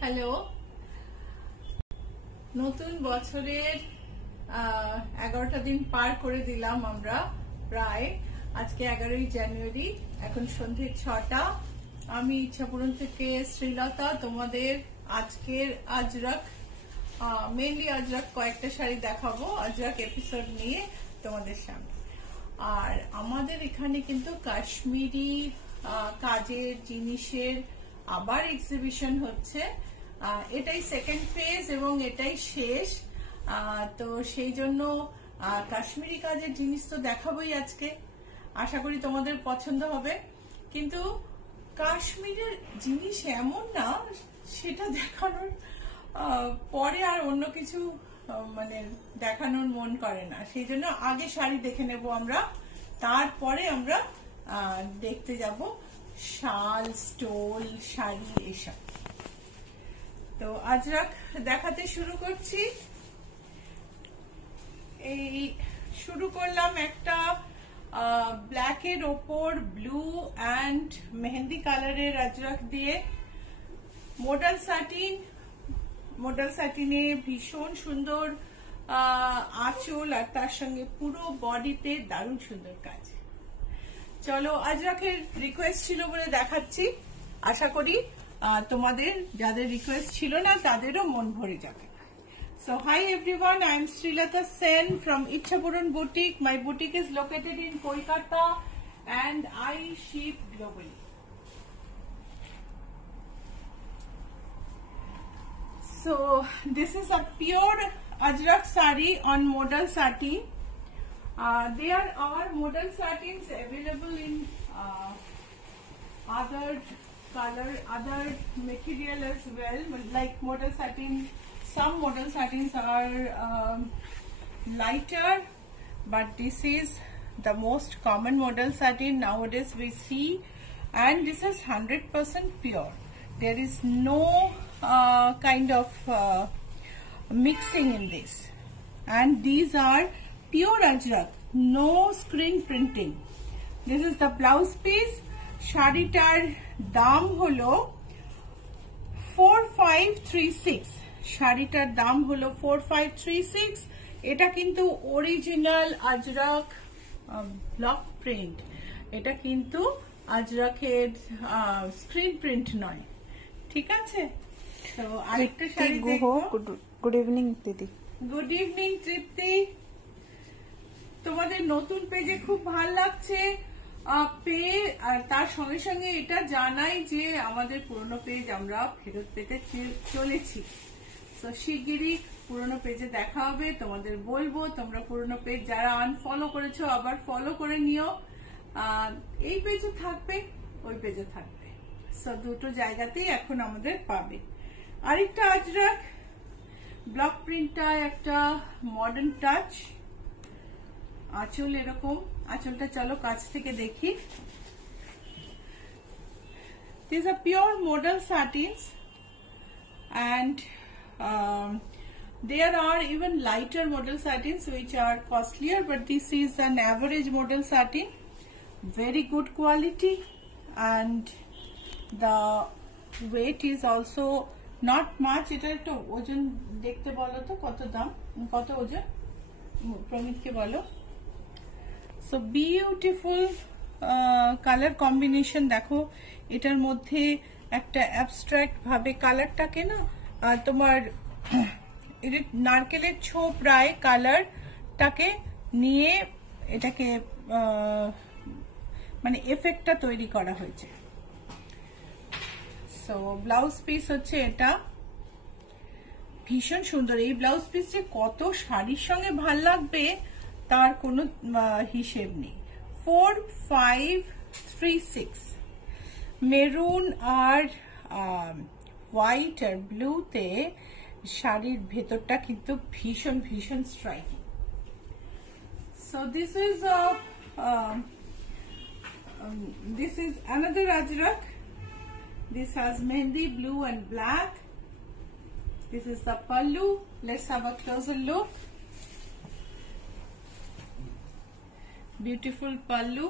Hello, নতুন বছরের 11টা দিন পার করে দিলাম আমরা প্রায়। আজকে 11ই জানুয়ারি, এখন সন্ধ্যে 6টা। আমি ইচ্ছাপুরন থেকে শ্রীলতা তোমাদের আজকের আজরাক, মেনলি আজরাক কয়েকটা শাড়ি দেখাবো, আজরাক এপিসোড নিয়ে তোমাদের সামনে। আর আমাদের এখানে কিন্তু কাশ্মীরি কাজের জিনিসের আবার এক্সিবিশন হচ্ছে। এটাই সেকেন্ড ফেজ এবং এটাই শেষ। তো সেই জন্য কাশ্মীরি কাজের জিনিস তো দেখাবোই আজকে, আশা করি তোমাদের পছন্দ হবে। কিন্তু কাশ্মীরের জিনিস এমন না সেটা দেখানোর পরে আর অন্য কিছু মানে দেখানোর মন করে না, সেই জন্য আগে শাড়ি দেখে নেব আমরা, তারপরে আমরা দেখতে যাব শাল, স্টোল, শাড়ি এসব। তো আজরাক দেখাতে শুরু করছি। এই শুরু করলাম একটা ব্ল্যাকের ওপর ব্লু অ্যান্ড মেহেন্দি কালারের আজরাক দিয়ে। মোডাল সাটিনে ভীষণ সুন্দর আঁচল আর তার সঙ্গে পুরো বডিতে দারুণ সুন্দর কাজ। চলো, আজরাকের রিকোয়েস্ট ছিল বলে দেখাচ্ছি, আশা করি তোমাদের যাদের রিকোয়েস্ট ছিল না তাদেরও মন ভরে যাবে। So hi everyone, I am Srilata Sen from Ichhapuran Boutique. My boutique is located in Kolkata and I ship globally. So this is a pure Ajrak sari on modal satin. There are modal satins available in other color, other material as well, like modal satin. Some modal satins are lighter, but this is the most common modal satin nowadays we see, and this is 100% pure. There is no kind of mixing in this, and these are pure Ajrak, no screen printing. This is the blouse piece. শাড়িটার দাম হলো 4536। শাড়িটার দাম হলো 4536। এটা কিন্তু original Ajrak block print, এটা কিন্তু আজরাকের স্ক্রিন প্রিন্ট নয়, ঠিক আছে? তো আরেকটা শাড়ি দেখো। গুড ইভিনিং দিদি। গুড ইভিনিং তৃপ্তি। তোমাদের নতুন পেজে খুব ভালো লাগছে পেয়ে, আর তার সঙ্গে সঙ্গে এটা জানাই যে আমাদের পুরনো পেজ আমরা ফেরত পেতে চলেছি। তো শিগগিরই পুরনো পেজে দেখা হবে, তোমাদের বলবো তোমরা পুরনো পেজ যারা আনফলো করেছো আবার ফলো করে নিও। এই পেজও থাকবে, ওই পেজও থাকবে, সো দুটো জায়গাতেই এখন আমাদের পাবে। আরেকটা আজরাক ব্লক প্রিন্টটা একটা মডার্ন টাচ, আঁচল এরকম। আঁচলটা চলো কাছ থেকে দেখি। These are pure modal satins and there are even lighter modal satins which are costlier, but this is an average modal satin, very good quality, and the weight is also not much. এটা একটু ওজন দেখতে বলো তো, কত দাম, কত ওজন প্রমিতকে বলো। সো বিউটিফুল কালার কম্বিনেশন দেখো, এটার মধ্যে একটা অ্যাবস্ট্রাক্ট ভাবে কালারটাকে না তোমার নারকেলের ছোপ প্রায় কালারটাকে নিয়ে এটাকে মানে এফেক্টটা তৈরি করা হয়েছে। সো ব্লাউজ পিস হচ্ছে এটা, ভীষণ সুন্দর। এই ব্লাউজ পিস যে কত শাড়ির সঙ্গে ভাল লাগবে তার কোনো হিসেব নেই। 4536 মেরুন আর হোয়াইট আর ব্লুতে শাড়ির ভেতরটা কিন্তু ভীষণ ভীষণ striking. So this is another Ajrak. This has mehendi blue and black. This is the pallu. Let's have a closer look. Beautiful pallu.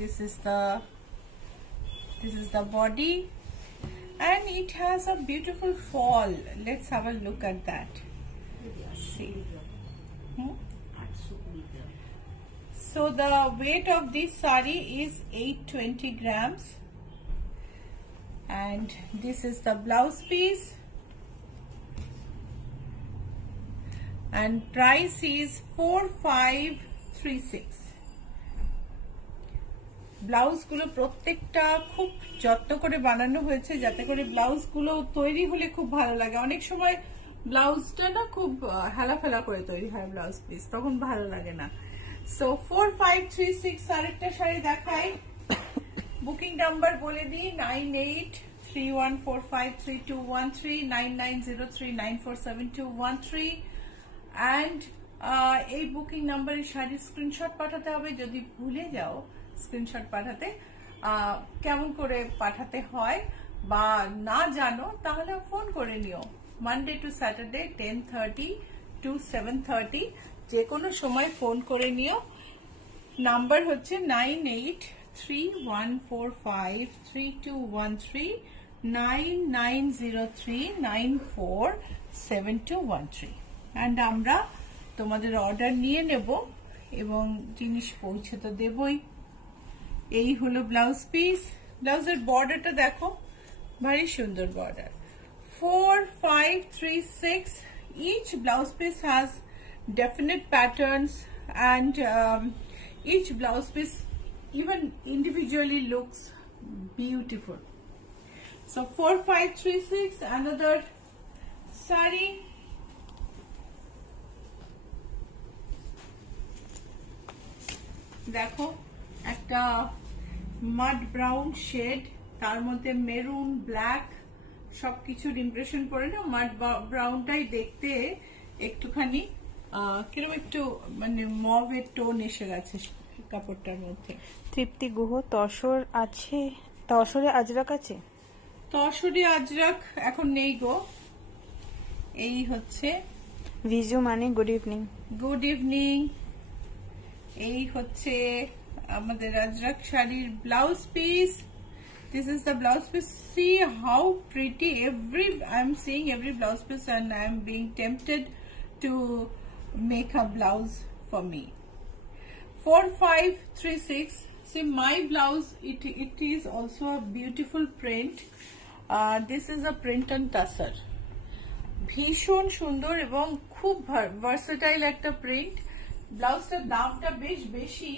This is the body, and it has a beautiful fall. Let's have a look at that. See. So the weight of this sari is 820 grams, and this is the blouse piece, and price is 4536. Blouse গুলো প্রত্যেকটা খুব যত্ন করে বানানো হয়েছে যাতে করে blouse গুলো তৈরি হলে খুব ভালো লাগে। অনেক সময় ব্লাউজটা না খুব হেলাফেলা করে তৈরি হয় ব্লাউজ পিস, তখন ভালো লাগে না। সো 4536 আরেকটা শাড়ি দেখাই। বুকিং নাম্বার বলে দিই 9831453213 9903947213, and এই বুকিং নাম্বারের শাড়ির স্ক্রিনশট পাঠাতে হবে। যদি ভুলে যাও স্ক্রিনশট পাঠাতে, কেমন করে পাঠাতে হয় বা না জানো তাহলে ফোন করে নিও। মানডে টু স্যাটারডে 10:30 to 7:30 যে কোনো সময় ফোন করে নিও। নাম্বার হচ্ছে 9831453213 9903947213, and আমরা তোমাদের অর্ডার নিয়ে নেব এবং জিনিস পৌঁছে তো দেবই। এই হলো ব্লাউজ পিস। ব্লাউজের বর্ডারটা দেখো, ভারী সুন্দর border. 4536. Each blouse piece has definite patterns, and each blouse piece even individually looks beautiful. So 4536, another sari. দেখো একটা মাড ব্রাউন শেড, তার মধ্যে মেরুন ব্ল্যাক সবকিছুর ইমপ্রেশন পড়ে না। মাড ব্রাউনটাই দেখতে একটুখানি কিরকম একটু মানে মভের টোন এসে গেছে কাপড়টার মধ্যে। তৃপ্তি গুহ তসর আছে, তসরে আজরাক আছে? তসরে আজরাক এখন নেই গো। এই হচ্ছে ভিজু মানে গুড ইভিনিং। Good evening. এই হচ্ছে আমাদের আজরাক শাড়ির blouse piece. This is the blouse piece. See how pretty I'm seeing every blouse piece, and I'm being tempted to make a blouse for me. 4536. See my blouse, it is also a beautiful print. This is a print on tussar. ভীষণ সুন্দর এবং খুব versatile একটা print. ব্লাউজটার দামটা বেশ বেশি,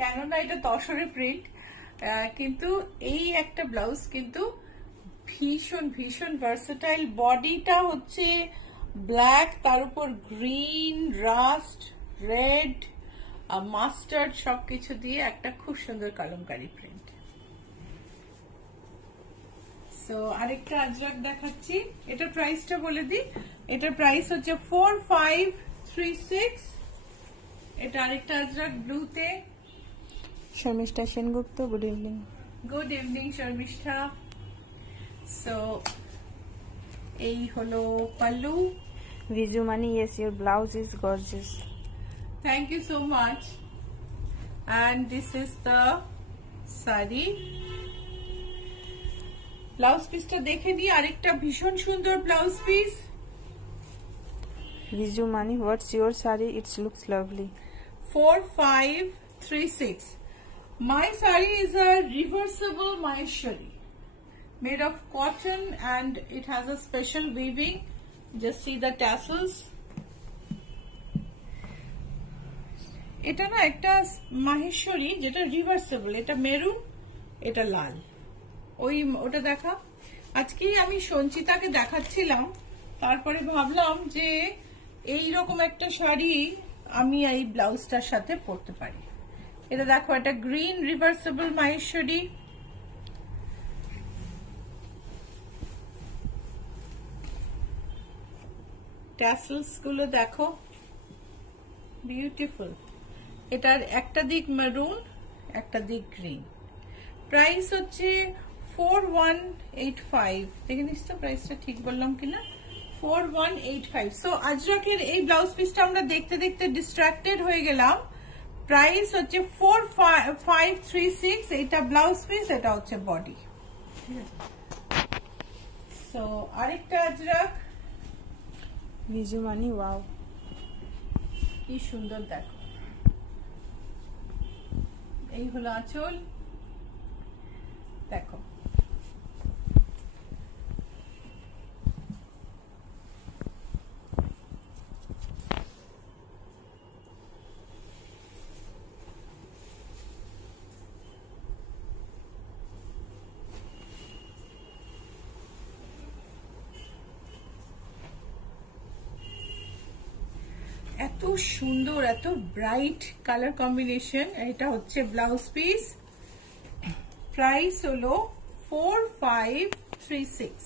কেননা এটা তসরে প্রিন্ট, কিন্তু এই একটা ব্লাউজ কিন্তু ভীষণ ভীষণ ভার্সেটাইল। বডিটা হচ্ছে ব্ল্যাক, তার উপর গ্রিন, রাস্ট, রেড, মাস্টার্ড সবকিছু দিয়ে একটা খুব সুন্দর কলমকারী প্রিন্ট। সো আরেকটা আজরাক দেখাচ্ছি, এটার প্রাইসটা বলে দিই। এটার প্রাইস হচ্ছে 4536। এটা আরেকটা আজরাক ব্লুতে। Sharmishtha Sengupta, good evening. Good evening Sharmishtha. So এই হলো পাল্লু। ভিজু মানে yes, your blouse is gorgeous. Thank you so much. And this is the sari. Blouse পিসটা দেখে নিই, আরেকটা ভীষণ সুন্দর ব্লাউজ পিস। ভিজু মানে what's your sari, it's looks lovely. 4536. My sari is a reversible Maheshwari made of cotton, and it has a special weaving. Just see the tassels. এটা না একটা মাহেশ্বরী যেটা রিভার্সেবল, এটা মেরুন, এটা লাল। ওটা দেখা। আজকেই আমি সঞ্চিতাকে দেখাচ্ছিলাম, তারপরে ভাবলাম যে এইরকম একটা শাড়ি আমি এই ব্লাউজটার সাথে পরতে পারি। এটা দেখো, এটা গ্রিন রিভার্সেবল মাহেশ্বরী। ট্যাসেলস গুলো দেখো, বিউটিফুল। এটার একটা দিক মেরুন, একটা দিক গ্রিন। প্রাইস হচ্ছে 4185। দেখে নিস তো প্রাইসটা ঠিক বললাম কিনা। 4185। সো আজরাকের এই ব্লাউজ পিসটা আমরা দেখতে দেখতে ডিস্ট্রাক্টেড হয়ে গেলাম। প্রাইস হচ্ছে 4536। এটা ব্লাউজ পিস, এটা হচ্ছে বডি। সো আরেকটা আজরাক, ভিজুমানি, ওয়াও কি সুন্দর দেখো। এই হলো আঁচল, দেখো এত সুন্দর, এত ব্রাইট কালার কম্বিনেশন। এটা হচ্ছে ব্লাউজ পিস, প্রাইস হলো 4536,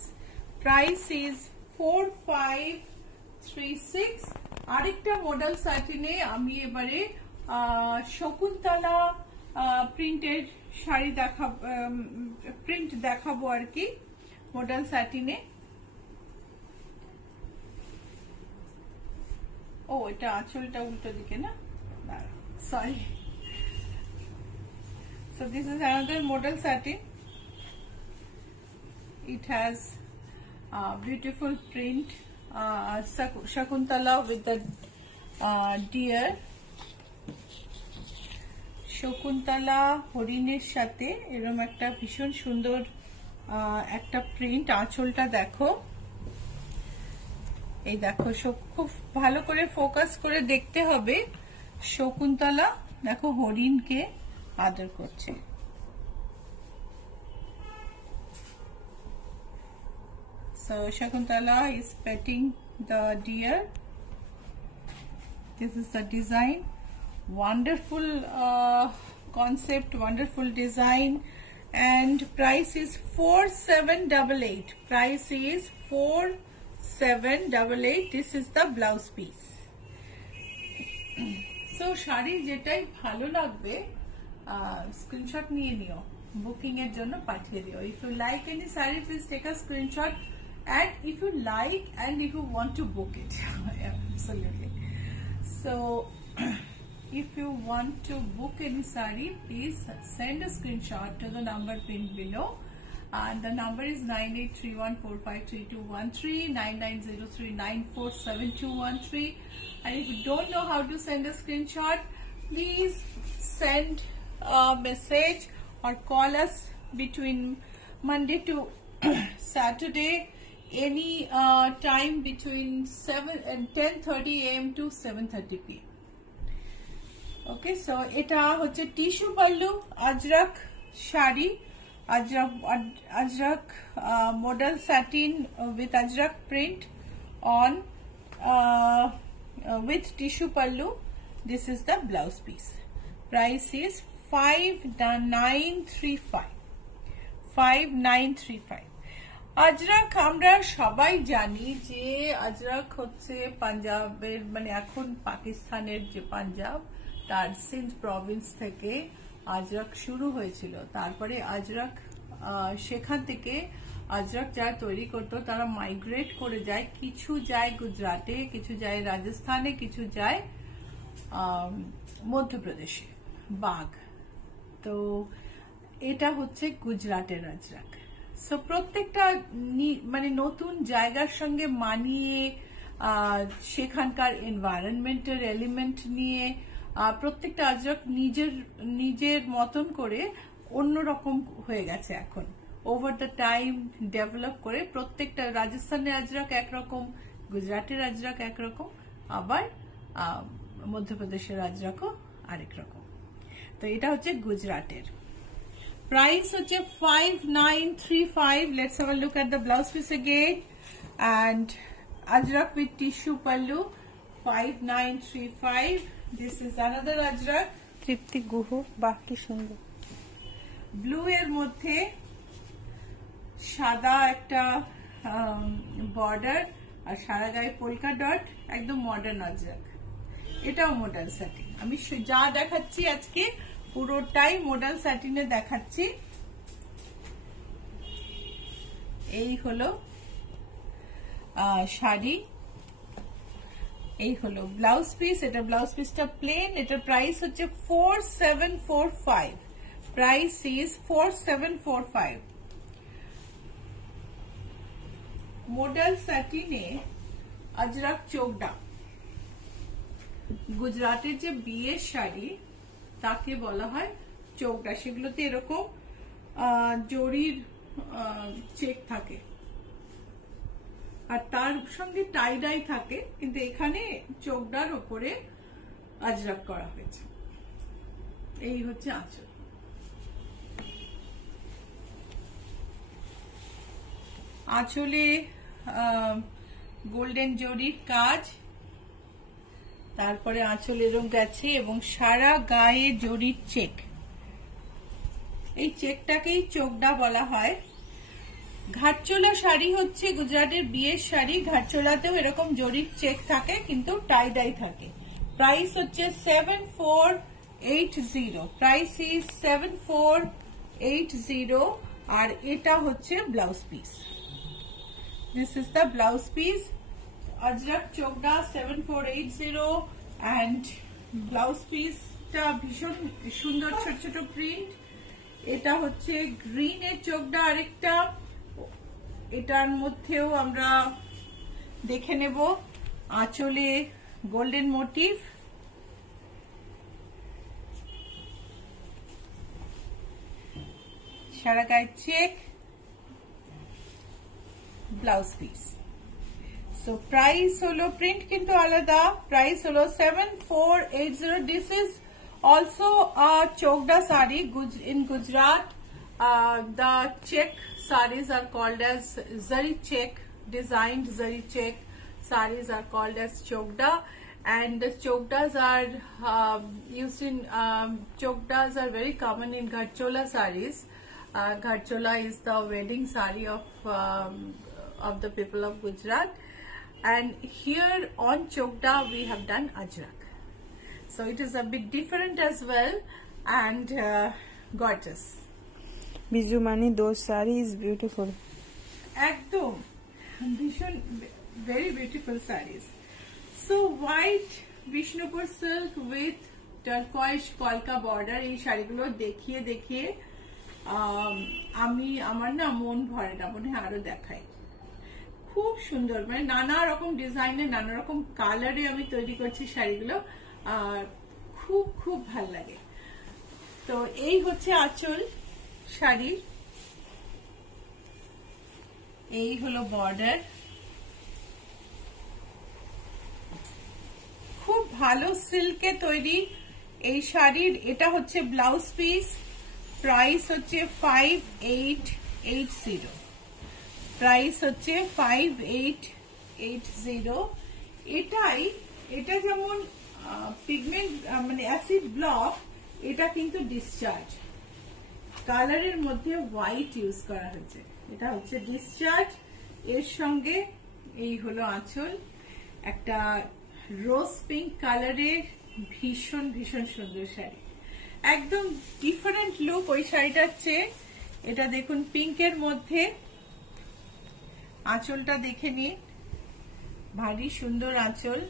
প্রাইস ইজ 4536। আরেকটা মডেল স্যাটিনে আমি এবারে শকুন্তলা প্রিন্টের শাড়ি দেখাবো, প্রিন্ট দেখাবো আর কি মডেল স্যাটিনে। ও এটা আঁচলটা উল্টো দিকে না, sorry. So this is another model satin. It has beautiful print, Shakuntala with the deer. Shakuntala হরিণের সাথে এরকম একটা ভীষণ সুন্দর একটা প্রিন্ট। আঁচলটা দেখো, এই দেখো, খুব ভালো করে ফোকাস করে দেখতে হবে। শকুন্তলা দেখো হরিণকে আদর করছে। So Shakuntala is petting the deer. This is the design. Wonderful concept, wonderful design, and price is 4788. Price is 4788. This is the blouse piece. So sari যেটাই ভালো লাগবে স্ক্রিনশট নিয়ে নিও, বুকিং এর জন্য পাঠিয়ে দিও। If you like any saree, please take a screenshot, and if you like and if you want to book it, absolutely. So if you want to book any saree, please send a screenshot to the number pinned below, and the number is 9831453213, 9903947213. And if you don't know how to send a screenshot, please send a message or call us between Monday to Saturday, any time between 7 and 10:30 a.m. to 7:30 p.m. Okay, so এটা হচ্ছে tissue pallu Ajrak sari, Ajrak model satin with ajrak print on with tissue pallu. This is the blouse piece. Price is 5935. 5935. Ajrak আমরা সবাই জানি যে আজরাক হচ্ছে পাঞ্জাবের, মানে এখন পাকিস্তানের যে পাঞ্জাব, তার সিন্ধ প্রভিন্স থেকে আজরাক শুরু হয়েছিল। তারপরে আজরাক সেখান থেকে আজরাক যারা তৈরি করতো তারা মাইগ্রেট করে যায়, কিছু যায় গুজরাটে, কিছু যায় রাজস্থানে, কিছু যায় মধ্যপ্রদেশে, বাঘ। তো এটা হচ্ছে গুজরাটের আজরাক। সো প্রত্যেকটা মানে নতুন জায়গার সঙ্গে মানিয়ে, সেখানকার এনভায়রনমেন্টের এলিমেন্ট নিয়ে প্রত্যেকটা আজরাক নিজের মতন করে অন্যরকম হয়ে গেছে এখন। ওভার দ্য টাইম ডেভেলপ করে প্রত্যেকটা, রাজস্থানের আজরাক একরকম, গুজরাটের আজরাক একরকম, আবার মধ্যপ্রদেশের আজরাকও আরেক রকম। তো এটা হচ্ছে গুজরাটের। প্রাইস হচ্ছে 5935. Let's have a look at the blouse piece again. And ajrak with tissue pallu, 5935. This is another ajrak. তৃপ্তি গুহ, বাহ কি সুন্দর। ব্লু এর মধ্যে সাদা একটা বর্ডার আর সারা গায়ে পোলকা ডট, একদম মডার্ন আজরাক। এটাও মডেল স্যাটিন। আমি যা দেখাচ্ছি আজকে পুরোটাই মডেল স্যাটিনে দেখাচ্ছি। এই হলো শাড়ি, এই হলো ব্লাউজ পিস। এটা ব্লাউজ পিসটা প্লেন। এটার প্রাইস হচ্ছে 4745। Price is 4745। মোডাল স্যাটিনে আজরাক চোকডা, গুজরাটের যে বিয়ের শাড়ি তাকে বলা হয় চোকডা। সেগুলোতে এরকম জরির চেক থাকে আর তার সঙ্গে টাই ডাই থাকে, কিন্তু এখানে চোকডার উপরে আজরাক করা হয়েছে। এই হচ্ছে আঁচল। আঁচলে গোল্ডেন জরির কাজ, তারপরে আঁচল এরকম গেছে এবং সারা গায়ে জরির চেক। এই চেকটাকেই চোকডা বলা হয়। ঘাটচোলা শাড়ি হচ্ছে গুজরাটের বিয়ের শাড়ি। ঘাটচোলাতেও এরকম জরির চেক থাকে, কিন্তু টাই ডাই থাকে। প্রাইস হচ্ছে 7480। Price is 7480। আর এটা হচ্ছে blouse piece. This is the blouse piece. Ajrak chokda 7480 and blouse পিসটা ভীষণ সুন্দর, ছোট ছোট প্রিন্ট। এটা হচ্ছে গ্রিনের চোকডা আরেকটা, এটার মধ্যেও আমরা দেখে নেব। আঁচলে গোল্ডেন মোটিভ, সারা গায়ে check, blouse piece. So price হলো, প্রিন্ট কিন্তু আলাদা, প্রাইস হলো 7480। This is also a chokda sari. In Gujarat the check sarees are called as zari check, designed zari check sarees are called as chokda, and the chokdas are used in chokdas are very common in Gharchola sarees. Gharchola is the wedding saree of the people of Gujarat, and here on chokda we have done ajrak, so it is a bit different as well and gorgeous. Bijumani, those saree is beautiful. একদম ভীষণ, very beautiful sarees. So white Bishnupur silk with turquoise polka border, এই শাড়িগুলো দেখিয়ে দেখিয়ে আমার না মন ভরে না, মনে হয় আরো দেখাই। খুব সুন্দর, মানে নানা রকম ডিজাইনে, নানা রকম কালারে আমি তৈরি করছি শাড়িগুলো, খুব খুব ভাল লাগে। তো এই হচ্ছে আঁচল শাড়ি, এই হলো বর্ডার। খুব ভালো সিল্কে তৈরি এই শাড়ির। এটা হচ্ছে ব্লাউজ পিস। প্রাইস হচ্ছে 5880। প্রাইস হচ্ছে 5880। এটা যেমন পিগমেন্ট মানে অ্যাসিড ব্লক, এটা কিন্তু ডিসচার্জ। কালারের মধ্যে হোয়াইট ইউজ করা হয়েছে, এটা হচ্ছে ডিসচার্জ। এর সঙ্গে এই হলো আঁচল, একটা রোজ পিঙ্ক কালারের ভীষণ ভীষণ সুন্দর শাড়ি, একদম ডিফারেন্ট লুক ওই শাড়িটার চেয়ে। এটা দেখুন পিঙ্কের মধ্যে, আঁচলটা দেখে নিন, ভারী সুন্দর আঁচল।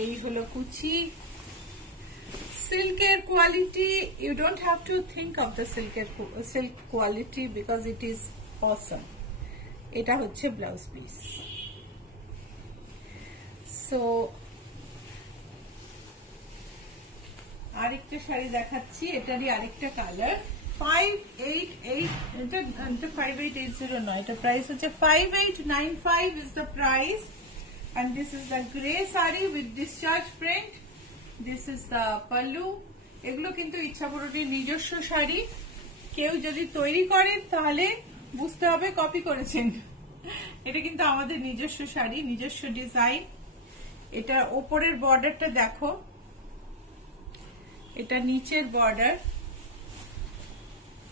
এই হলো কুচি। Silk quality, you don't have to think of the silk quality because it is awesome. এটা হচ্ছে ব্লাউজ পিস। সো আরেকটা শাড়ি দেখাচ্ছি, এটারই আরেকটা কালার। 5880 নয়, এটা প্রাইস হচ্ছে 5895 is the price, and this is the grey saree with discharge print. This is the pallu. এগুলো কিন্তু ইচ্ছাপুরীর নিজস্ব শাড়ি। কেউ যদি তৈরি করেন তাহলে বুঝতে হবে কপি করেছেন। এটা কিন্তু আমাদের নিজস্ব শাড়ি, নিজস্ব ডিজাইন। এটা ওপরের বর্ডারটা দেখো, এটা নিচের বর্ডার,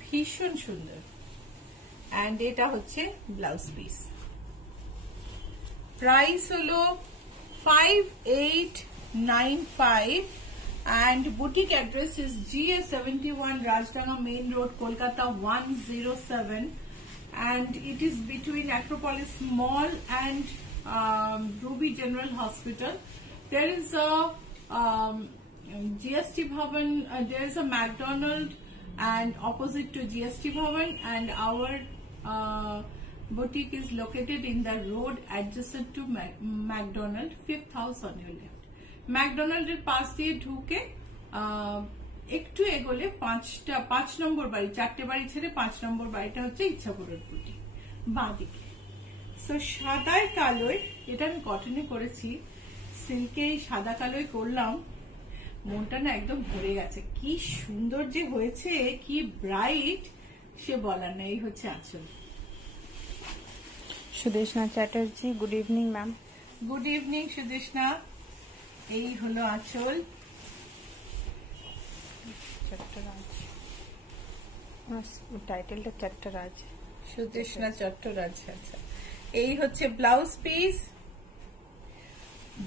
ভীষণ সুন্দর। এন্ড এটা হচ্ছে ব্লাউজ পিস। প্রাইস হলো 5895 and boutique address is GA71 Rajdanga Main Road, Kolkata 107, and it is between Acropolis Mall and Ruby General Hospital. There is a GST Bhavan, there is a McDonald and opposite to GST Bhavan, and our boutique is located in the road adjacent to McDonald, 5th house on your left. McDonald এর পাশ দিয়ে ঢুকে একটু এগোলে 5 নম্বর বাড়ি, 4টে বাড়ি ছেড়ে 5 নম্বর বাড়িটা হচ্ছে ইচ্ছাপুরের বুটিক, বাঁদিকে। সো সাদায় কালোয়, এটা আমি কটনে করেছি, সিল্কে সাদা কালোয় করলাম, মনটা না একদম ভরে গেছে। কি সুন্দর যে হয়েছে, কি ব্রাইট, সে বলার না। এই হচ্ছে আঁচল। Sudeshna Chatterjee, good evening ma'am. Good evening Sudeshna. এই হলো আঁচল। চট্টরাজ, টাইটেলটা চট্টরাজ, সুদেশনা চট্টরাজ। আচ্ছা, এই হচ্ছে ব্লাউজ পিস।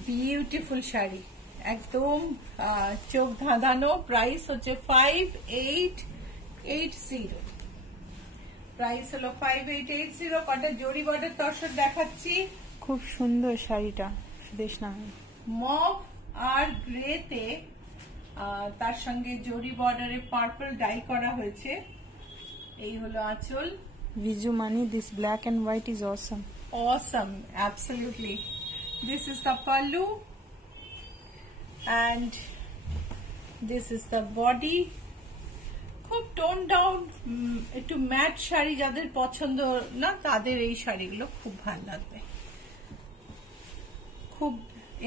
বিউটিফুল শাড়ি, একদম চোখ ধাঁধানো। প্রাইস হচ্ছে 5880। প্রাইস হলো 5880। কটা জরি বর্ডার তসর দেখাচ্ছি। খুব সুন্দর শাড়িটা সুদেশনা। মভ আর গ্রেতে তার সঙ্গে জরি বর্ডারে পার্পল ডাই করা হয়েছে। এই হলো আঁচল। Viju Mani, this black and white is awesome. Awesome, absolutely. This is the pallu and this is the body. খুব টোন ডাউন, একটু ম্যাট শাড়ি যাদের পছন্দ না, তাদের এই শাড়িগুলো খুব ভালো লাগবে। খুব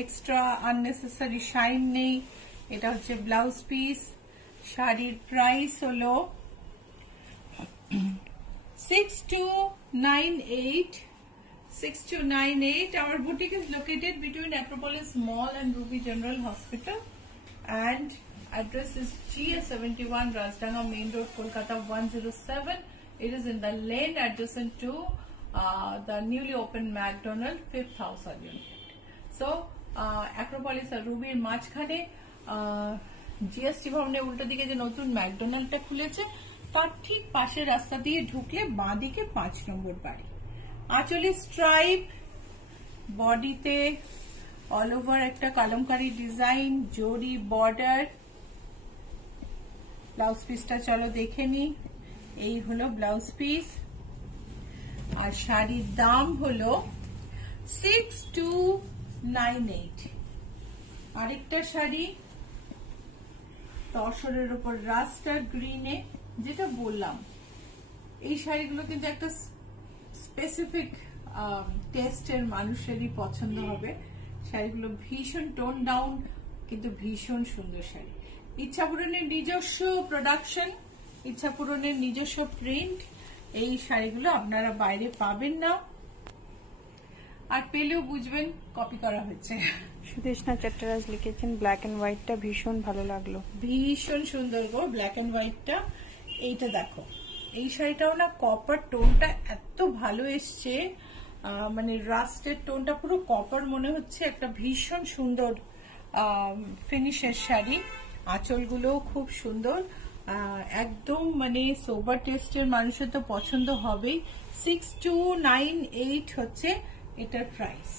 এক্সট্রা আননেসেসারি শাইন নেই। এটা হচ্ছে ব্লাউজ পিস। শাড়ির প্রাইস হলো 6298. 6298. Our boutique is located between Acropolis Mall and Ruby General Hospital, and address is GA71 Rajdanga Main Road, Kolkata 107. It is in the lane adjacent to the newly opened McDonald, 5th house on your left. So Acropolis আর রুবির মাঝখানে GST ভবনের উল্টো দিকে যে নতুন ম্যাকডোনাল্ডটা খুলেছে, তার ঠিক পাশের রাস্তা দিয়ে ঢুকলে বাঁদিকে 5 নম্বর বাড়ি। আঁচলে স্ট্রাইপ, বডিতে অল ওভার একটা কলমকারী ডিজাইন, জরি বর্ডার। ব্লাউজ পিসটা চলো দেখে নি। এই হলো ব্লাউজ পিস। আর শাড়ির দাম হলো 6298। আরেকটা শাড়ি তসরের উপর রাস্টার গ্রিনে, যেটা বললাম এই শাড়িগুলো কিন্তু একটা স্পেসিফিক টেস্টের মানুষেরই পছন্দ হবে। শাড়িগুলো ভীষণ টোন ডাউন, কিন্তু ভীষণ সুন্দর শাড়ি। ইচ্ছাপূরণের নিজস্ব প্রোডাকশন, ইচ্ছাপূরণের নিজস্ব প্রিন্ট। এই শাড়িগুলো আপনারা বাইরে পাবেন না, আর পেলেও বুঝবেন কপি করা হয়েছে। সুদেশনা চট্টরাজ লিখেছেন ব্ল্যাক এন্ড হোয়াইটটা ভীষণ ভালো লাগলো। ভীষণ সুন্দর গো ব্ল্যাক এন্ড হোয়াইটটা। এইটা দেখো, এই শাড়িটাও না কপার টোনটা এত ভালো এসছে, মানে রাস্টের টোনটা পুরো কপার মনে হচ্ছে। একটা ভীষণ সুন্দর ফিনিশের শাড়ি। আঁচলগুলোও খুব সুন্দর, একদম মানে সোবার টেস্টের মানুষের তো পছন্দ হবেই। 6298 হচ্ছে এটার প্রাইস।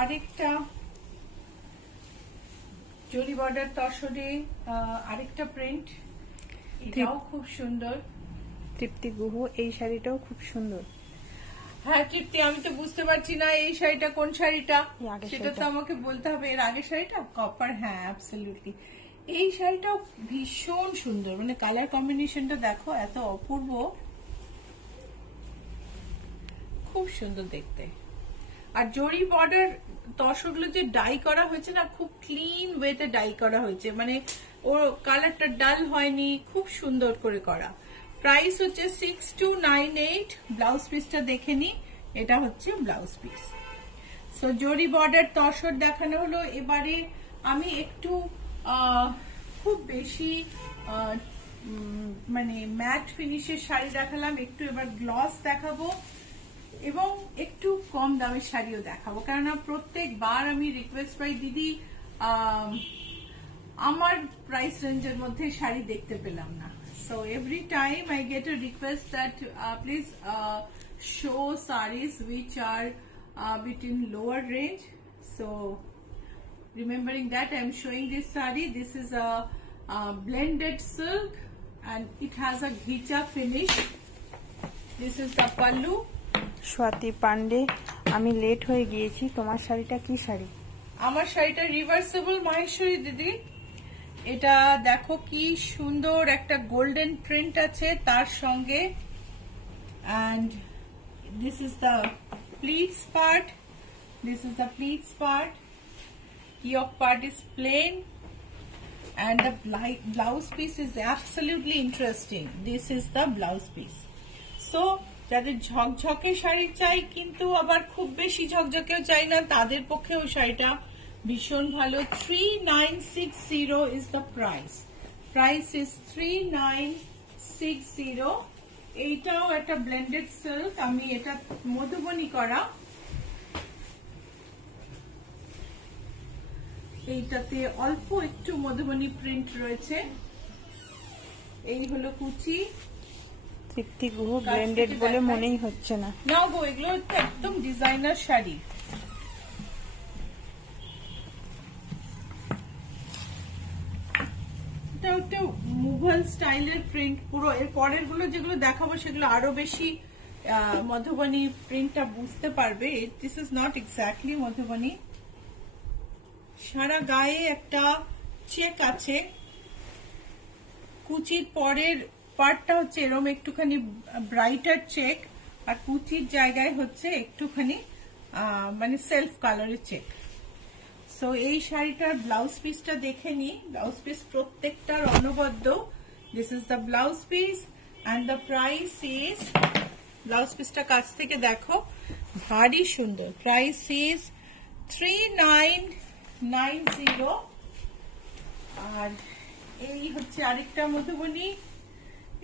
আরেকটা জরি বর্ডার তসরে আরেকটা প্রিন্ট, এটাও খুব সুন্দর। তৃপ্তি গুহ, এই শাড়িটাও খুব সুন্দর। হ্যাঁ তৃপ্তি, আমি তো বুঝতে পারছি না এই শাড়িটা কোন শাড়িটা, আগের সেটা তো শাড়িটা। আমাকে বলতে হবে। এর আগের শাড়িটা কপার, হ্যাঁ অ্যাবসলিউটলি। এই শাড়িটাও ভীষণ সুন্দর, মানে কালার কম্বিনেশনটা দেখো এত অপূর্ব, খুব সুন্দর দেখতে। আর জরি বর্ডার তসরগুলো যে ডাই করা হয়েছে না, খুব ক্লিন ওয়েতে ডাই করা হয়েছে, মানে ওর কালারটা ডাল হয়নি, খুব সুন্দর করে করা। প্রাইস হচ্ছে 6298। ব্লাউজ পিসটা দেখে নি, এটা হচ্ছে ব্লাউজ পিস। সো জরি বর্ডার তসর দেখানো হলো। এবারে আমি একটু খুব বেশি মানে ম্যাট ফিনিশের শাড়ি দেখালাম, একটু এবার গ্লস দেখাবো এবং একটু কম দামের শাড়িও দেখাবো, কেননা প্রত্যেকবার আমি রিকোয়েস্ট পাই দিদি আমার প্রাইস রেঞ্জের মধ্যে শাড়ি দেখতে পেলাম না। So every time I get a request that please show sarees which are between lower range. So remembering that, I am showing this saree. This is a blended silk and it has a ghicha finish. This is the pallu. Swati Pandey, আমি late হয়ে গিয়েছি, তোমার শাড়িটা কি শাড়ি? আমার শাড়িটা reversible Maheshwari দিদি। এটা দেখো কি সুন্দর একটা গোল্ডেন প্রিন্ট আছে তার সঙ্গে, and this is the pleats part. This is the pleats part. Yoke part is plain, and the blouse piece is absolutely interesting. This is the blouse piece. So যাদের ঝকঝকে শাড়ি চাই কিন্তু আবার খুব বেশি ঝকঝকেও চাই না, তাদের পক্ষেও শাড়িটা ভীষণ ভালো। 3960 is the price. Price is 3960. এইটাও একটা ব্লেন্ডেড সিল্ক, আমি এটা মধুবনী করা। এইটাতে অল্প একটু মধুবনী প্রিন্ট রয়েছে। এই হলো কুচি। তৃপ্তি গুহ ব্লেন্ডেড বলে মনেই হচ্ছে না। না গো, এগুলো তো একদম ডিজাইনার শাড়ি। এটা একটা মুঘল স্টাইলের প্রিন্ট পুরো। এর পরের গুলো যেগুলো দেখাবো সেগুলো আরো বেশি মধুবনী প্রিন্টটা বুঝতে পারবে। This is not exactly Madhubani. সারা গায়ে একটা চেক আছে। কুচির পরের পার্টটা হচ্ছে এরকম একটুখানি ব্রাইটার চেক, আর কুচির জায়গায় হচ্ছে একটুখানি মানে সেলফ কালারের চেক। সো এই শাড়িটার ব্লাউজ পিসটা দেখে নি। ব্লাউজ পিস প্রত্যেকটার অনবদ্য। This is the blouse piece and the price is, blouse পিসটা কাছ থেকে দেখো, ভারী সুন্দর। Price is 3990। আর এই হচ্ছে আরেকটা মধুবনী।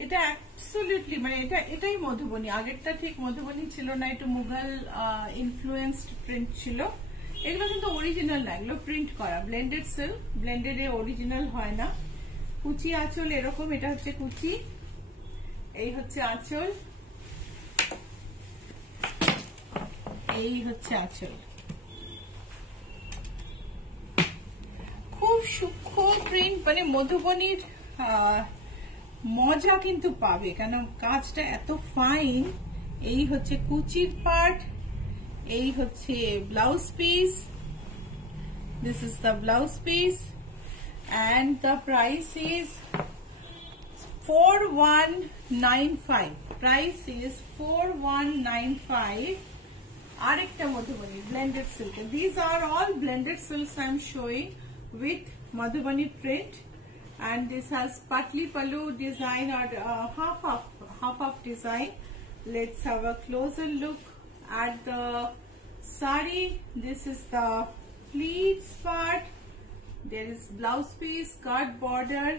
এটা অ্যাবসলিউটলি মানে এটাই মধুবনী। আগেরটা ঠিক মধুবনী ছিল না, একটু মুঘল ইনফ্লুয়েন্সড প্রিন্ট ছিল। এগুলো কিন্তু অরিজিনাল না, এগুলো প্রিন্ট করা ব্লেন্ডেড সিল্ক। ব্লেন্ডেডে অরিজিনাল হয় না। কুচি আঁচল এরকম, এটা হচ্ছে কুচি, এই হচ্ছে আঁচল, এই হচ্ছে আঁচল। খুব সূক্ষ্ম প্রিন্ট, মানে মধুবনীর মজা কিন্তু পাবে, কেন কাজটা এত ফাইন। এই হচ্ছে কুচির পার্ট, এই হচ্ছে blouse piece. This is the blouse piece and the price is 4195. Price is 4195. আরেকটা Madhubani blended silk. These are all blended silks I am showing with Madhubani print, and this has patli pallu design or half of design. Let's have a closer look at the sari. This is the pleats part. There is blouse piece, skirt border,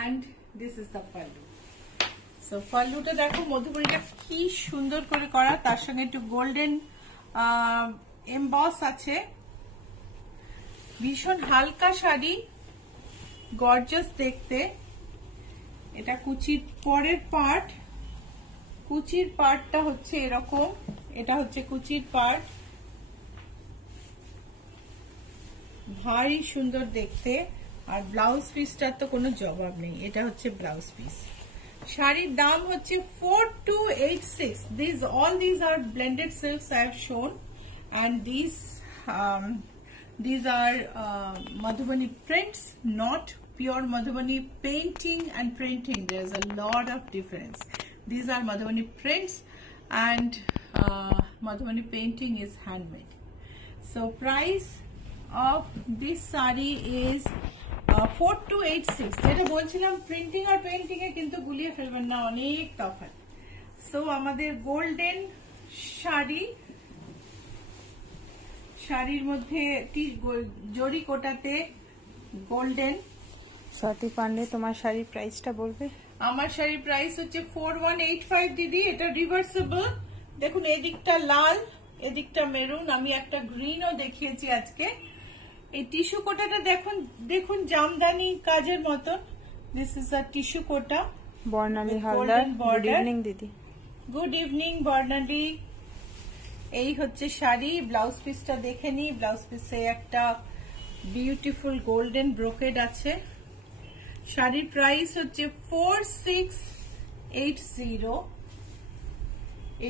and this is the pallu. So palluটা দেখো মধুবনীটা কি সুন্দর করে করা, তার সঙ্গে একটু golden emboss আছে। ভীষণ হালকা শাড়ি, গর্জাস দেখতে। এটা কুচির পরের পার্ট। কুচির পার্টটা হচ্ছে এরকম, এটা হচ্ছে কুচির পার্ট, ভারী সুন্দর দেখতে। আর ব্লাউজ পিসটার তো কোনো জবাব নেই, এটা হচ্ছে ব্লাউজ পিস। শাড়ির দাম হচ্ছে 4286. All these are blended silks I have shown, and these are Madhubani prints, not pure Madhubani painting and printing. There's a lot of difference. These are Madhubani prints, and Madhubani painting is handmade. So price of this sari is 4286. যেটা বলছিলাম printing আর painting এ কিন্তু গুলিয়ে ফেলবেন না, অনেক তফাৎ। So আমাদের golden sari, শাড়ির মধ্যে জরি কোটাতে গোল্ডেন। স্বাতি পান্ডে, তোমার শাড়ির প্রাইসটা বলবে? আমার শাড়ির প্রাইস হচ্ছে 4185 দিদি। এটা রিভার্সেবল। দেখুন এদিকটা লাল, এদিকটা মেরুন, আমি একটা গ্রিনও দেখিয়েছি আজকে। এই টিস্যু কোটাটা দেখুন জামদানি কাজের মতন। This is a tissue Kota. Barnali Haldar, good evening দিদি। Good evening Barnali. এই হচ্ছে শাড়ি। ব্লাউজ পিসটা দেখে নি। ব্লাউজ পিসে একটা বিউটিফুল গোল্ডেন ব্রোকেড আছে। শাড়ির প্রাইস হচ্ছে 4680।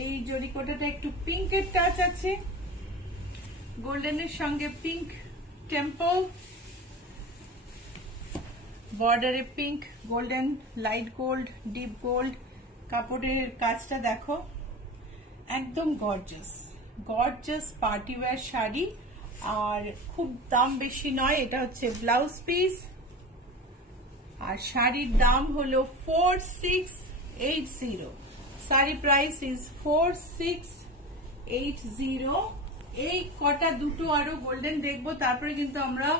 এই জরিকোটাটা একটু পিঙ্কের টাচ আছে, গোল্ডেনের সঙ্গে পিঙ্ক টেম্পল, বর্ডারে pink, golden, light gold, deep gold. কাপড়ের কাজটা দেখো, একদম gorgeous gorgeous party wear sari. আর খুব দাম বেশি নয়। এটা হচ্ছে ব্লাউজ পিস, আর শাড়ির দাম হলো 4680। Sari price is 4680। এই কটা দুটো আরো গোল্ডেন দেখবো, তারপরে কিন্তু আমরা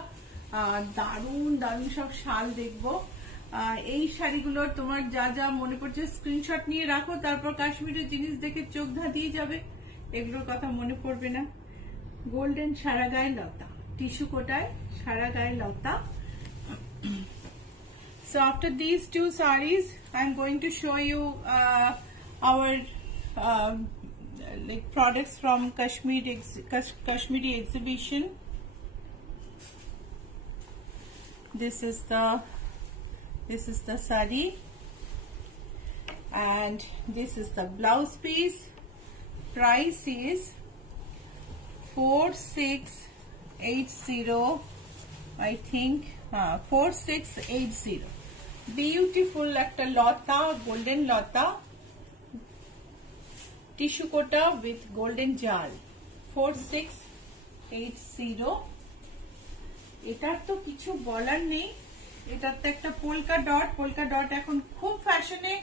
দারুন দারুন সব শাল দেখবো। এই শাড়িগুলোর তোমার যা যা মনে পড়ছে স্ক্রিনশট নিয়ে রাখো, তারপর কাশ্মীরের জিনিস দেখে চোখ ধাঁধিয়ে যাবে, এগুলোর কথা মনে পড়বে না। গোল্ডেন সারা গায়ে লতা, টিস্যু কোটায় সারা গায়ে লতা। So after these two sarees, I'm going to show you our like products from Kashmiri exhibition. This is the saree, and this is the blouse piece. Price is 4680, I think. 4680. Beautiful একটা লতা, গোল্ডেন লতা, tissue Kota with golden জাল। 4680। এটার তো কিছু বলার নেই, এটার তো একটা পোলকা ডট এখন খুব ফ্যাশনে।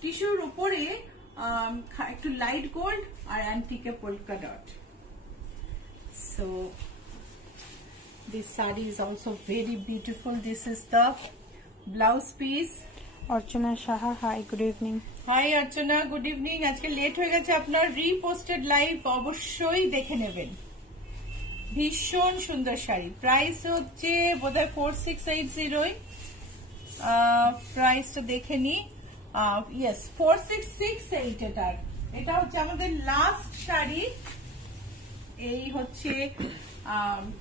টিস্যুর উপরে একটু লাইট গোল্ড আর অ্যান্টিকে polka dot. So this saree is also very beautiful. This is the blouse piece. Archana Saha, hi, good evening. Hi Archana, good evening. আজকে লেট হয়ে গেছে, আপনার রিপোস্টেড লাইভ অবশ্যই দেখে নেবেন। ভীষণ সুন্দর শাড়ি। প্রাইস হচ্ছে বোধহয় 4680। প্রাইসটা দেখে নি। ইয়েস, 4668। এটা হচ্ছে আমাদের লাস্ট শাড়ি। এই হচ্ছে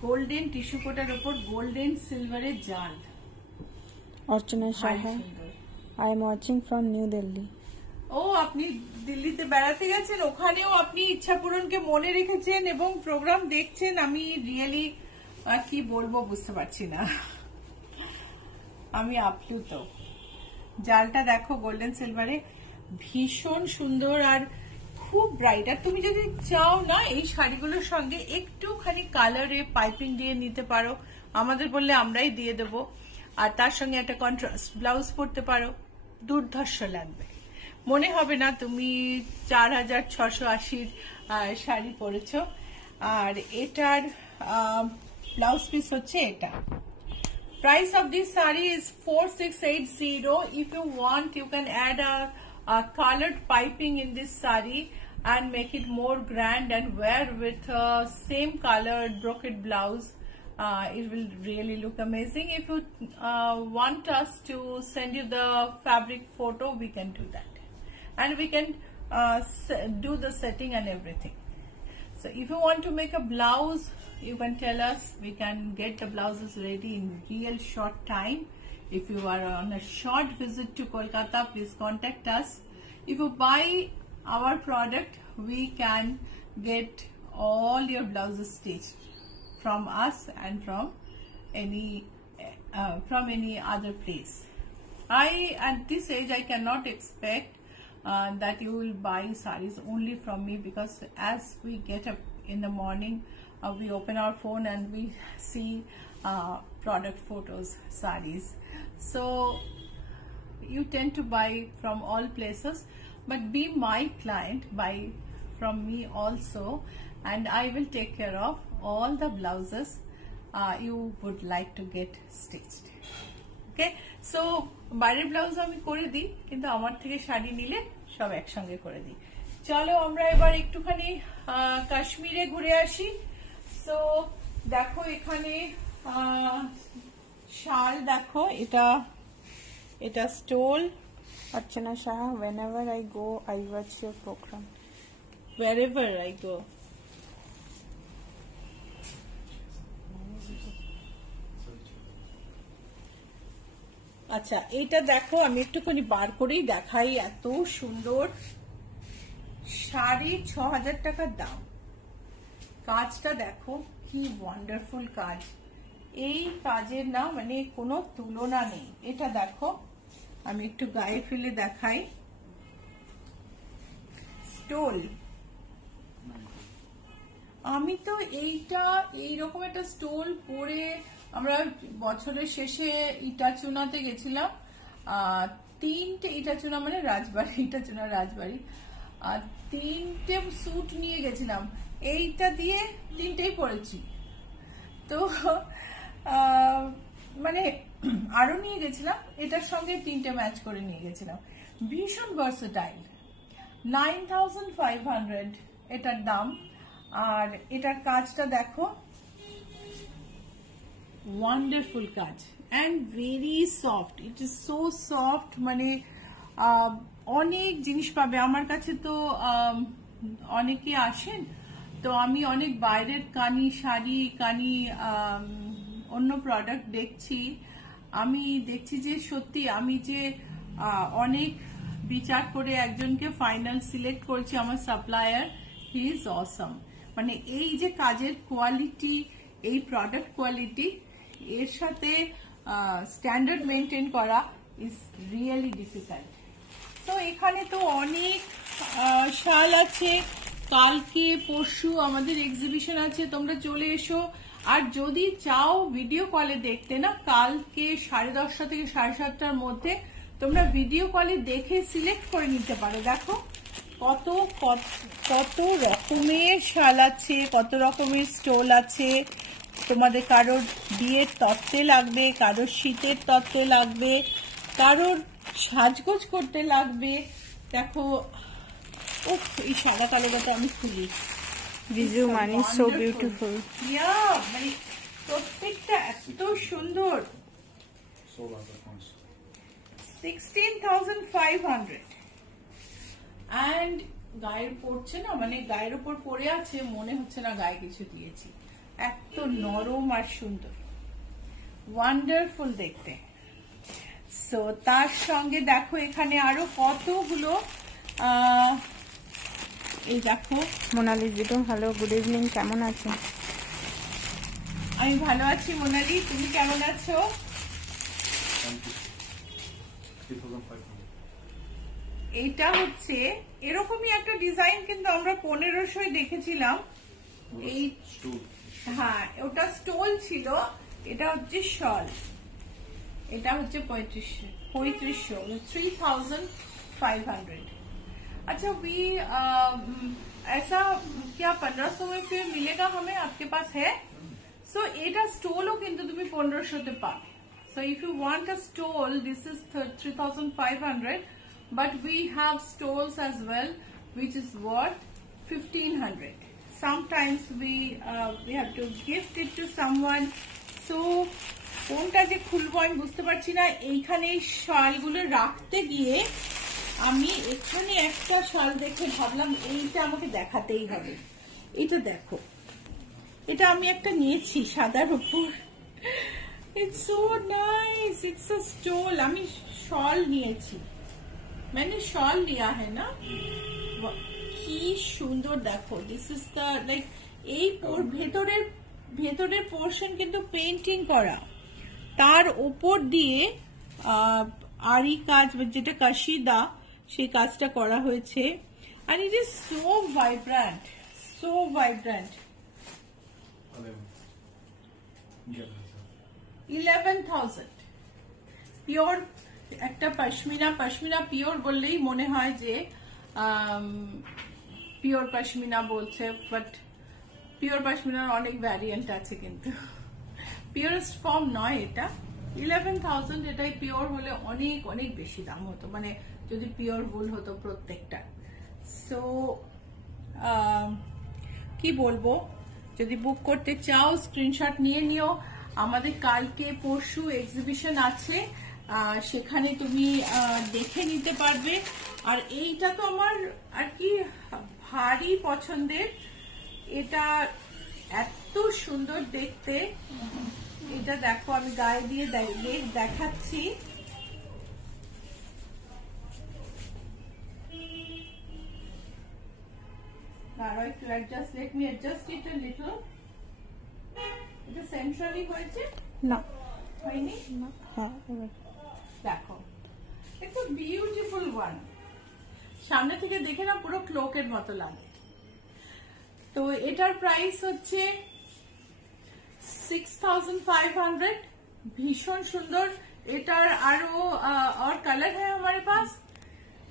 গোল্ডেন টিস্যু কোটার উপর গোল্ডেন সিলভারের জাল। Archana Saha, I am watching from New Delhi. ও, আপনি দিল্লিতে বেড়াতে গেছেন, ওখানেও আপনি ইচ্ছা পূরণকে মনে রেখেছেন এবং প্রোগ্রাম দেখছেন। আমি রিয়েলি কি বলবো বুঝতে পারছি না, আমি আপ্লুত। জালটা দেখো গোল্ডেন সিলভারে, ভীষণ সুন্দর আর খুব ব্রাইট। আর তুমি যদি চাও না এই শাড়িগুলোর সঙ্গে একটুখানি কালারে পাইপিং দিয়ে নিতে পারো, আমাদের বললে আমরাই দিয়ে দেব। আর তার সঙ্গে একটা কন্ট্রাস্ট ব্লাউজ পরতে পারো, দুর্ধর্ষ লাগবে, মনে হবে না তুমি 4680 শাড়ি পরেছ। আর এটার ব্লাউজ পিস হচ্ছে এটা। Price of this saree is 4680. If you want, you can add a colored piping in this saree and make it more grand and wear with same colored brocade blouse. It will really look amazing. If you want us to send you the fabric photo, we can do that, and we can do the setting and everything. So if you want to make a blouse, you can tell us. We can get the blouses ready in real short time. If you are on a short visit to Kolkata, please contact us. If you buy our product, we can get all your blouses stitched from us and from any other place. At this age, I cannot expect that you will buy sarees only from me, because as we get up in the morning, we open our phone and we see product photos, sarees. So you tend to buy from all places, but be my client, buy from me also, and I will take care of all the blouses you would like to get stitched. Okay, so বাইরের blouse আমি করে দিই, কিন্তু আমার থেকে শাড়ি নিলে সব একসঙ্গে করে দিই। চলো আমরা এবার একটুখানি কাশ্মীরে ঘুরে আসি। সো দেখো এখানে শাল দেখো, এটা stole. Archana Shah, whenever I go, I watch your program. Wherever I go. আচ্ছা এইটা দেখো, আমি একটুখানি বার করেই দেখাই, এত সুন্দর, 6,500 টাকার দাম। কাজটা দেখো কি ওয়ান্ডারফুল কাজ, এই কাজের না মানে কোনো তুলনা নেই। এটা দেখো, আমি একটু গায়ে ফেলে দেখাই, স্টোল। আমি তো এইরকম একটা স্টোল পরে আমরা বছরের শেষে ইটাচুনাতে গেছিলাম, 3টে ইটাচুনা মানে রাজবাড়ি, ইটাচুনা রাজবাড়ি, 3টে স্যুট নিয়ে গেছিলাম, এইটা দিয়ে 3টেই পরেছি। তো মানে আরো নিয়ে গেছিলাম, এটার সঙ্গে 3টে ম্যাচ করে নিয়ে গেছিলাম। ভীষণ ভার্সেটাইল, 9,500 এটার দাম। আর এটার কাজটা দেখো, ওয়ান্ডারফুল কাজ and very soft, it is so soft, মানে অনেক জিনিস পাবে। আমার কাছে তো অনেকে আসেন, তো আমি অনেক বাইরের কানি শাড়ি, কানি অন্য প্রোডাক্ট দেখছি, আমি দেখছি যে সত্যি আমি যে অনেক বিচার করে একজনকে ফাইনাল সিলেক্ট করেছি আমার সাপ্লায়ার, হি ইজ অসম। মানে এই যে কাজের কোয়ালিটি, এই প্রোডাক্ট কোয়ালিটি, এর সাথে স্ট্যান্ডার্ড মেনটেন করা ইজ রিয়েলি ডিফিকাল্ট। তো এখানে তো অনেক শাল আছে, কালকে পরশু আমাদের এক্সিবিশন আছে, তোমরা চলে এসো। আর যদি চাও ভিডিও কলে দেখতে না, কালকে 10:30 থেকে 7:30টার মধ্যে তোমরা ভিডিও কলে দেখে সিলেক্ট করে নিতে পারো। দেখো কত কত রকমের শাল আছে, কত রকমের স্টোল আছে। তোমাদের কারোর বিয়ের তত্ত্বে লাগবে, কারোর শীতের তত্ত্বে লাগবে, কারোর সাজগোজ করতে লাগবে। দেখো এই সাদা কালোটা তো আমি খুলি, বিজু মানি সো বিউটিফুল, মানে প্রত্যেকটা এত সুন্দর। 16,500 অ্যান্ড গায়ের পড়ছে না, মানে গায়ের উপর পড়ে আছে, মনে হচ্ছে না গায়ে কিছু দিয়েছি, এত নরম আর সুন্দর, ওয়ান্ডারফুল দেখতে। সো তার সঙ্গে দেখো এখানে আরো কতগুলো, এই দেখো Monali G two, hello, good evening, কেমন আছেন? আমি ভালো আছি মোনালি, তুমি কেমন আছো? এইটা হচ্ছে এরকমই একটা ডিজাইন, কিন্তু আমরা 1500 দেখেছিলাম। এই হ্যাঁ, ওটা স্টোল ছিল, এটা হচ্ছে শল, এটা হচ্ছে 3500, 3,500। अच्छा ऐसा क्या 1500 में फिर मिलेगा हमें, आपके पास है? सो এটা স্টোলও কিন্তু তুমি 1500-তে পাবে। So if you want a stole, this is 3,500, but we have stoles as well, which is worth 1,500. Sometimes we have to gift it to someone. So কোনটা যে খুলবো আমি বুঝতে পারছি না। এইখানে এই শালগুলো রাখতে গিয়ে আমি এখানে একটা শাল দেখে ভাবলাম এইটা আমাকে দেখাতেই হবে। এটা দেখো, এটা আমি একটা নিয়েছি সাদার উপর, it's so nice, it's a stole. আমি শল নিয়েছি, মানে শল লিয়া হ্যাঁ না, কি সুন্দর দেখো। দিস ইজ দ্য লাইক এই ভেতরের পোর্শন কিন্তু পেন্টিং করা, তার উপর দিয়ে আরি কাজ যেটা কাশিদা, সেই কাজটা করা হয়েছে। আর it is so vibrant, so vibrant. 11,000 pure একটা পশমিনা পিওর বললেই মনে হয় যে পিওর পশমিনা বলছে, বাট পিওর পশমিনার অনেক ভ্যারিয়েন্ট আছে, কিন্তু পিওরেস্ট ফর্ম নয় এটা। 11,000, এটাই পিওর হলে অনেক অনেক বেশি দাম হতো, মানে যদি পিওর ভুল হতো প্রত্যেকটা। সো কি বলবো, যদি বুক করতে চাও স্ক্রিনশট নিয়ে নিও। আমাদের কালকে পরশু এক্সিবিশন আছে, সেখানে তুমি দেখে নিতে পারবে। আর এইটা তো আমার আর কি ভারী পছন্দের, এটা এত সুন্দর দেখতে। এটা দেখো আমি গায়ে দিয়ে দেখাচ্ছি, দাঁড়াও একটু adjust, let me adjust it a little. এটা সেন্ট্রালি হয়েছে না হয়নি? হ্যাঁ এবার দেখো একটা বিউটিফুল ওয়ান, সামনে থেকে দেখে না পুরো ক্লোকের মতো লাগে। তো এটার প্রাইস হচ্ছে 6500। भीषण सुंदर। एटार आरो और कलर है हमारे पास।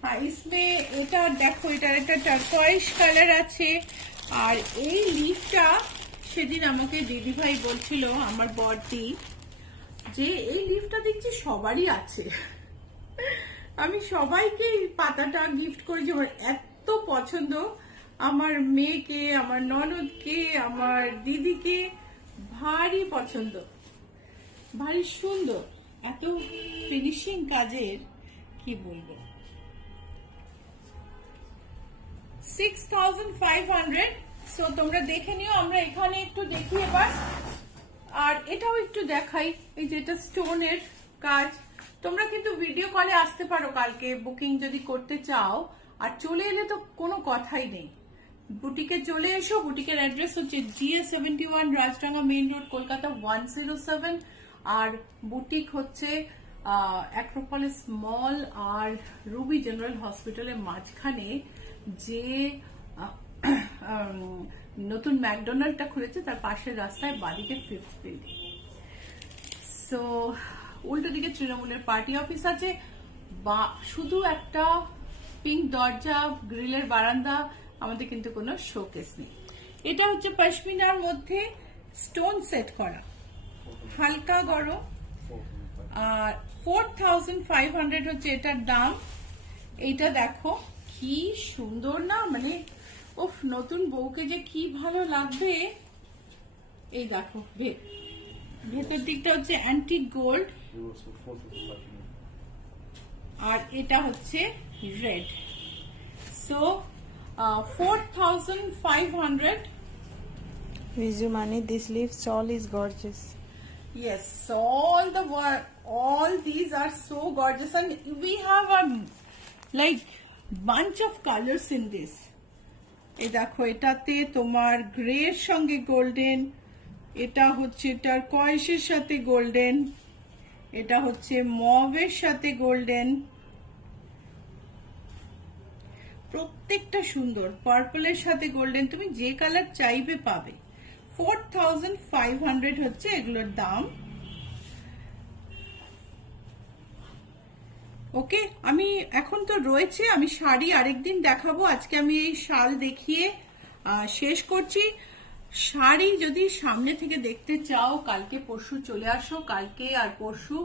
हाँ, इसमें এটা দেখো এটার একটা টার্কোয়েজ কালার আছে। আর এই লিফটা সেদিন আমাকে দিদি ভাই বলছিল আমার বড়দি যে এই লিফটা দেখছি সবারই আছে। আমি সবাইকে এই পাতাটা গিফট করেছি, আমার এত পছন্দ, আমার মেয়েকে, আমার ননদকে, আমার দিদিকে ভারী পছন্দ, ভারী সুন্দর, এত ফিনিশিং কাজের কি বলবো। 6500। সো তোমরা দেখে নিও, আমরা এখানে একটু দেখি এবার। আর এটাও একটু দেখাই, এই যে এটা স্টোনের কাজ। তোমরা কিন্তু ভিডিও কলে আসতে পারো কালকে বুকিং যদি করতে চাও, আর চলে এলে তো কোনো কথাই নেই, বুটিকে চলে এসো। বুটিকের অ্যাড্রেস হচ্ছে GA71 Rajdanga main road Kolkata 107। আর বুটিক হচ্ছে অ্যাক্রোপলিস মল আর রুবি জেনারেল হসপিটালের মাঝখানে যে নতুন ম্যাকডোনাল্ডটা খুলেছে তার পাশের রাস্তায় বাদিকে 5th বিল্ডিং। সো উল্টো দিকে তৃণমূলের পার্টি অফিস আছে, বা শুধু একটা পিঙ্ক দরজা, গ্রিলের বারান্দা, আমাদের কিন্তু কোনো শোকেস নেই। এটা হচ্ছে পশমিনার মধ্যে স্টোন সেট করা, হালকা গরম। আর 4500 হচ্ছে এটার দাম। এইটা দেখো কি সুন্দর না, মানে উফ, নতুন বউকে যে কি ভালো লাগবে। এই দেখো ভেতর দিকটা হচ্ছে অ্যান্টিক গোল্ড, আর এটা হচ্ছে red. So 4500। Vizumani, this leaf shawl is gorgeous. Yes, all these are so gorgeous, and we have a like bunch of colors in this. এই দেখো এটাতে তোমার গ্রে এর সঙ্গে গোল্ডেন, এটা হচ্ছে টারকয়েজের সাথে গোল্ডেন, এটা হচ্ছে মভের সাথে গোল্ডেন, প্রত্যেকটা সুন্দর, পার্পলের সাথে গোল্ডেন, তুমি যে কালার চাইবে পাবে। 4500 হচ্ছে এগুলোর দাম। ওকে, আমি এখন তো রয়েছে, আমি শাড়ি আরেকদিন দেখাবো, আজকে আমি এই শাল দেখিয়ে শেষ করছি। শাড়ি যদি সামনে থেকে দেখতে চাও কালকে পরশু চলে আসো, কালকে আর পরশু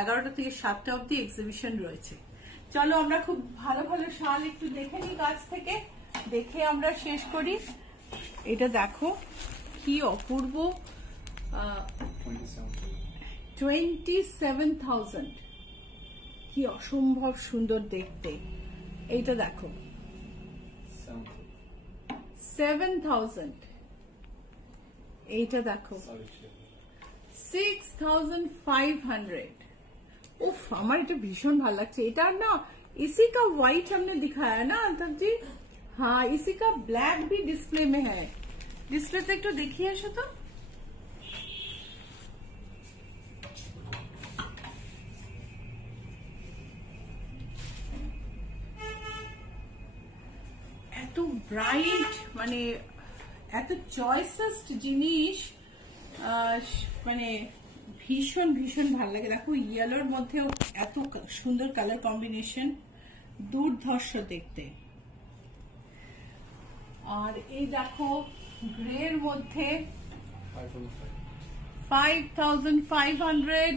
11টা থেকে 7টা অবধি এক্সিবিশন রয়েছে। চলো আমরা খুব ভালো ভালো শাল একটু দেখে নিই কাছ থেকে, দেখে আমরা শেষ করি। এটা দেখো কি অপূর্ব, 27,000, কি অসম্ভব সুন্দর দেখতে। এইটা দেখো 7,000, এইটা দেখো 6,500। उफ, আমার এটা ভীষণ ভালো লাগছে। এটা না इसी का व्हाइट हमने दिखाया ना अल्ताफ जी, हाँ इसी का ब्लैक भी डिस्प्ले में है। डिस्प्ले तो एक तो देखिए আসো তো। এত ব্রাইট, মানে এত চয়েসেস্ট জিনিস, মানে ভীষণ ভীষণ ভালো লাগে। দেখো ইয়েলোর মধ্যেও এত সুন্দর কালার কম্বিনেশন, দুর্ধর্ষ দেখতে। আর এই দেখো গ্রের মধ্যে 5500।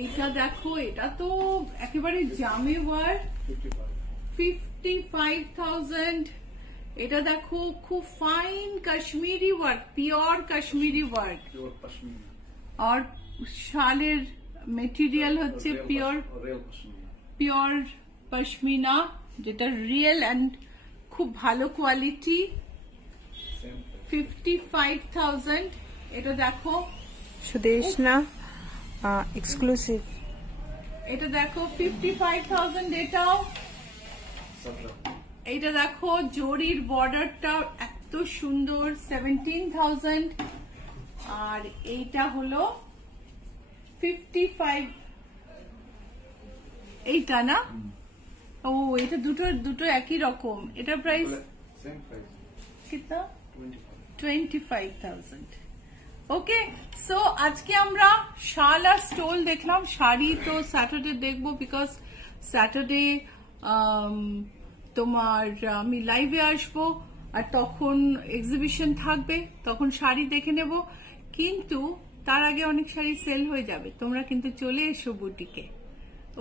এইটা দেখো, এটা তো একেবারে জামে ওয়ার্ক, 55,000। এটা দেখো খুব fine Kashmiri work, pure Kashmiri work, আর শালের মেটেরিয়াল হচ্ছে পিওর পশমিনা, যেটা রিয়েল অ্যান্ড খুব ভালো কোয়ালিটি। 55,000। এটা দেখো সুদেশনা এক্সক্লুসিভ, এটা দেখো 55,000। এটাও এইটা দেখো জরির বর্ডারটা এত সুন্দর, 17,000। আর এইটা হলো 55। এইটা না, ও এটা দুটো একই রকম। এটা প্রাইস কিতনা? 25,000। ওকে, সো আজকে আমরা শাল আর স্টোল দেখলাম। শাড়ি তো স্যাটারডে দেখবো, বিকজ স্যাটারডে তোমার আমি লাইভে আসবো, আর তখন এক্সিবিশন থাকবে, তখন শাড়ি দেখে নেব। কিন্তু তার আগে অনেক শাড়ি সেল হয়ে যাবে, তোমরা কিন্তু চলে এসো বুটিকে।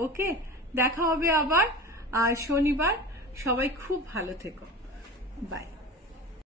ওকে, দেখা হবে আবার শনিবার। সবাই খুব ভালো থেকো, বাই।